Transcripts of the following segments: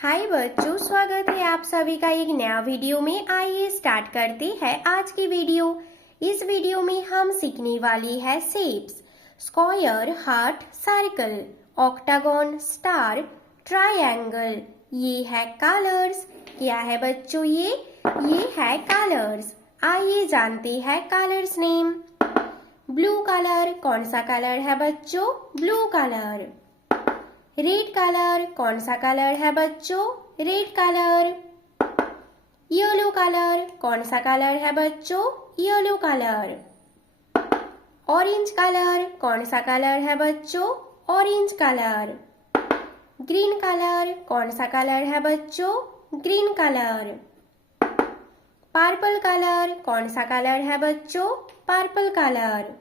हाय बच्चों, स्वागत है आप सभी का एक नया वीडियो में। आइए स्टार्ट करते हैं आज की वीडियो। इस वीडियो में हम सीखने वाली है shapes, square, heart, circle, octagon, star, triangle. ये है कलर्स। क्या है बच्चों ये है कलर्स। आइए जानते हैं कलर्स नेम। ब्लू कलर, कौन सा कलर है बच्चों? Blue colour. रेड कलर, कौन सा कलर है बच्चों? Red colour. येलो कलर, कौन सा कलर है बच्चों? Yellow colour. ऑरेंज कलर, कौन सा कलर है बच्चों? Orange colour. ग्रीन कलर, कौन सा कलर है बच्चों? Green colour. पर्पल कलर, कौन सा कलर है बच्चों? Purple colour.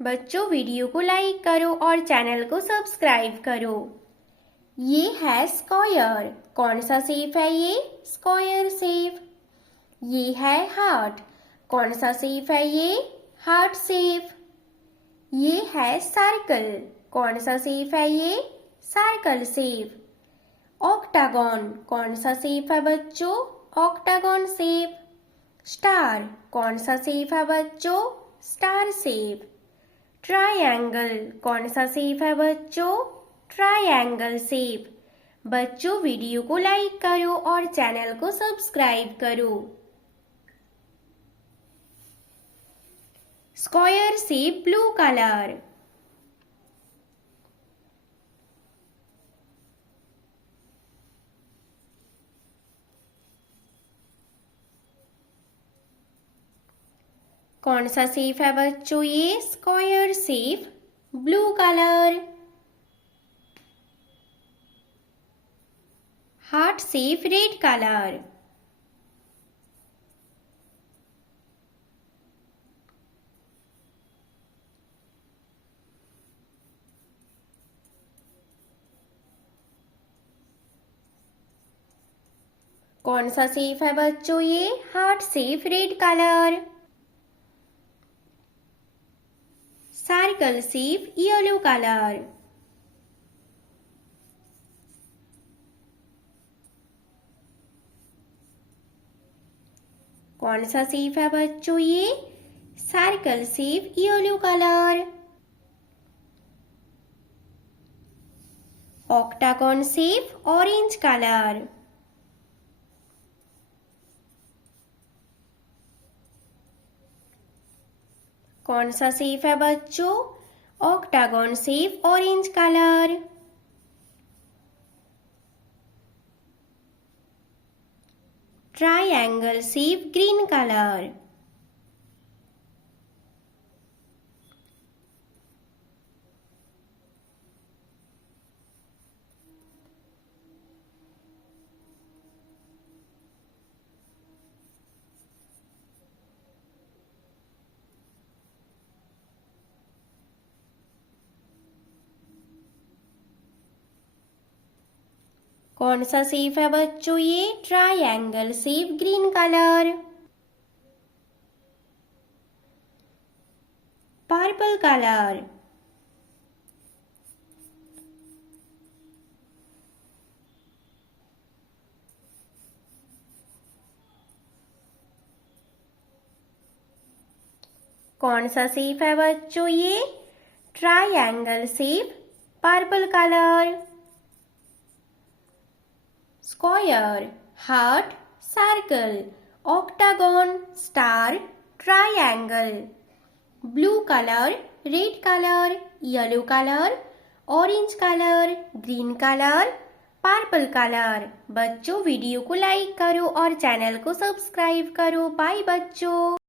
बच्चों वीडियो को लाइक करो और चैनल को सब्सक्राइब करो। ये है स्क्वायर, कौन सा शेप है ये? Square shape. ये है हार्ट, कौन सा शेप है ये? Heart shape. ये है सर्कल, कौन सा शेप है ये? Circle shape. ऑक्टागन, कौन सा शेप है बच्चों? Octagon shape. स्टार, कौन सा शेप है बच्चों? Star shape. ट्रायंगल, कौन सा शेप है बच्चों? Triangle shape. बच्चों वीडियो को लाइक करो और चैनल को सब्सक्राइब करो। Square shape, blue colour. कौन सा शेप है बच्चों ये? Square shape, blue colour. Heart shape, red colour. कौन सा शेप है बच्चों ये? Heart shape, red colour. Circle shape, yellow colour. कौन सा शेप है बच्चों ये? Circle shape, yellow colour. Octagon shape, orange colour. कौन सा शेप है बच्चों? Octagon shape, orange colour. Triangle shape, green colour. कौन सा शेप है बच्चों ये? Triangle shape, green colour. Purple colour. कौन सा शेप है बच्चों ये? Triangle shape, purple colour. Square, heart, circle, octagon, star, triangle. Blue colour, red colour, yellow colour, orange colour, green colour, purple colour. बच्चों वीडियो को लाइक करो और channel को सब्सक्राइब करो। बाय बच्चों।